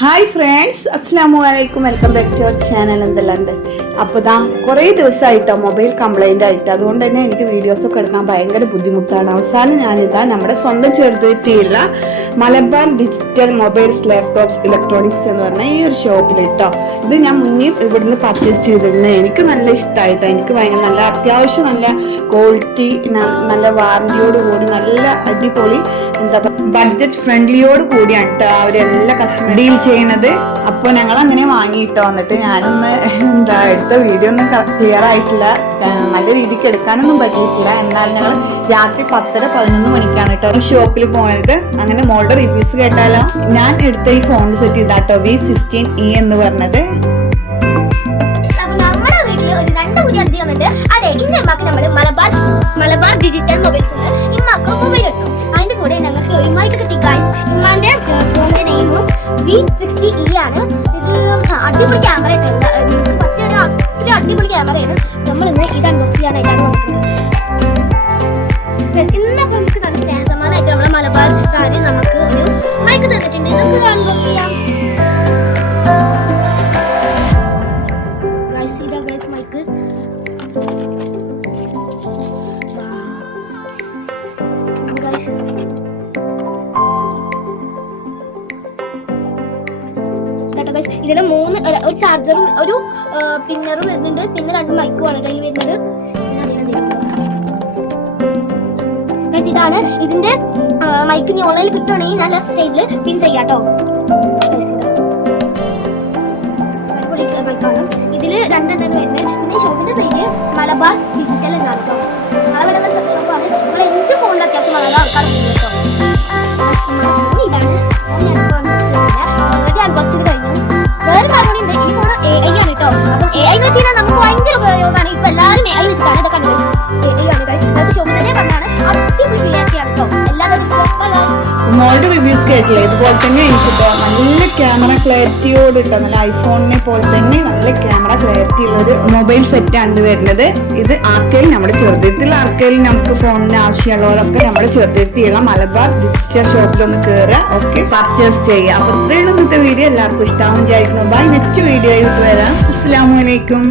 Hi friends, അസ്സലാമു അലൈക്കും. Welcome back to our channel. എന്തെല്ലാം ഉണ്ട്? അപ്പോൾ കുറേ ദിവസമായിട്ടോ മൊബൈൽ കംപ്ലൈൻ്റ് ആയിട്ട്, അതുകൊണ്ട് തന്നെ എനിക്ക് വീഡിയോസൊക്കെ എടുക്കാൻ ഭയങ്കര ബുദ്ധിമുട്ടാണ്. അവസാനം ഞാനിതാ നമ്മുടെ സ്വന്തം ചെറുതുള്ള Malabar digital mobiles laptops electronics എന്ന് പറഞ്ഞ ഈ ഒരു ഷോപ്പിലിട്ടോ. ഇത് ഞാൻ മുന്നേ ഇവിടുന്ന് പർച്ചേസ് ചെയ്തിരുന്നു. എനിക്ക് നല്ല ഇഷ്ടമായിട്ടോ. എനിക്ക് ഭയങ്കര നല്ല അത്യാവശ്യം നല്ല ക്വാളിറ്റി, നല്ല വാറണ്ടിയോട് കൂടി നല്ല അടിപൊളി എന്താ ബഡ്ജറ്റ് ഫ്രണ്ട്ലിയോട് കൂടിയാണ് കേട്ടോ അവരെല്ലാ കസ്റ്റമർ ഡീൽ ചെയ്യുന്നത്. അപ്പോൾ ഞങ്ങൾ അങ്ങനെ വാങ്ങിയിട്ടോ. വന്നിട്ട് ഞാനൊന്ന് എടുത്ത വീഡിയോ ഒന്നും ക്ലിയർ ആയിട്ടില്ല, നല്ല രീതിക്ക് എടുക്കാനൊന്നും പറ്റിയിട്ടില്ല. എന്നാൽ ഞങ്ങൾ രാത്രി 10-11 മണിക്കാണ് കേട്ടോ ഈ ഷോപ്പിൽ പോയത്. അങ്ങനെ മോളുടെ റിവ്യൂസ് കേട്ടാലോ. ഞാൻ എടുത്ത ഈ ഫോൺ സെറ്റ് ഇതാട്ടോ V16e എന്ന് പറഞ്ഞത്. അതെ, ഇന്ന് ഇമ്മക്ക് നമ്മൾ മലബാർ ഡിജിറ്റൽ മൊബൈൽസ് ഇമ്മക്ക് മൊബൈൽ എടുക്കും. അതിന്റെ കൂടെ ഞങ്ങൾക്ക് ഇമ്മായിട്ട് കിട്ടി ഗൈസ്. ഇമ്മാന്റെ ഫോണിന്റെ നെയിമും V60e ആണ്. ഇത് അടിപൊളി ക്യാമറ അത്ര അടിപൊളി ക്യാമറയാണ്. നമ്മൾ ഇന്ന് ഇത് അൺബോക്സ് ചെയ്യാനായിട്ടാണ് നോക്കുന്നത്. ഇന്നപ്പം നമുക്ക് നല്ല സ്നേഹസമാനമായിട്ട് നമ്മളെ മലബാർ കാര്യം നമുക്ക് ഒരു മൈക്ക് തന്നിട്ടുണ്ട്. നമുക്ക് അൺബോക്സ് ചെയ്യാം. മൈക്ക് ഇതിന് ഒരു ചാർജറും ഒരു പിന്നറും വരുന്നുണ്ട്. പിന്നെ 2 മൈക്കുമാണ് കയ്യിൽ വരുന്നത്. ഇതാണ് ഇതിന്റെ മൈക്ക്. ഇനി ഓൺലൈനിൽ കിട്ടുകയാണെങ്കിൽ ഞാൻ ലെഫ്റ്റ് സൈഡിൽ പിൻ ചെയ്യാട്ടോ. മൈക്കാണ് ഇതില് 2 വരുന്നത്. പിന്നെ ഷോപ്പിന്റെ പേര് മലബാർ ഡിജിറ്റൽ എന്നാണ് കേട്ടോ. അവിടെ ഷോപ്പാണ്. നമ്മൾ എന്ത് ഫോണിൽ അത്യാവശ്യം വളരെ ആൾക്കാർ കേട്ടോ. ഇതാണ് ഓൾറെഡി അൺബോക്സ് ചെയ്ത് കഴിഞ്ഞു. വേറെ കാര്യം ഉണ്ട്, ഈ ഫോൺ AI ആണ് കേട്ടോ. അപ്പം AI എന്ന് വെച്ച് കഴിഞ്ഞാൽ നമുക്ക് ഭയങ്കര ഉപയോഗമാണ്. ഇപ്പൊ എല്ലാവരും AI വെച്ചിട്ടാണ് ഇതൊക്കെ ഷോപ്പിൽ തന്നെ പറഞ്ഞാണ്. അടിപൊളി ക്ലിയാരിറ്റിയാണ് കേട്ടോ. എല്ലാവരും മോളുടെ റിവ്യൂസ് കേട്ടില്ലേ, ഇതുപോലെ തന്നെ എനിക്കിട്ടോ നല്ല ക്യാമറ ക്ലാരിറ്റിയോട് ഇട്ടോ, നല്ല ഐഫോണിനെ പോലെ തന്നെ നല്ല ക്യാമറ ക്ലാരിറ്റി ഉള്ളൊരു മൊബൈൽ സെറ്റാണ് ഇത് വരുന്നത്. ഇത് ആർക്കെങ്കിലും നമ്മുടെ ചെറുതുരുത്തിലുള്ള ആർക്കെങ്കിലും നമുക്ക് ഫോണിന് ആവശ്യമുള്ളവരൊക്കെ നമ്മുടെ ചെറുതുരുത്തിയുള്ള മലബാർ ഡിജിറ്റൽ ഷോപ്പിലൊന്ന് കയറുക, ഓക്കെ പർച്ചേസ് ചെയ്യുക. അപ്പോൾ ഇത്രയാണ് ഇന്നത്തെ വീഡിയോ. എല്ലാവർക്കും ഇഷ്ടമാവും വിചാരിക്കുന്നു. ബൈ, നെക്സ്റ്റ് വീഡിയോ ആയിട്ട് വരാം. അസ്സലാമു അലൈക്കും.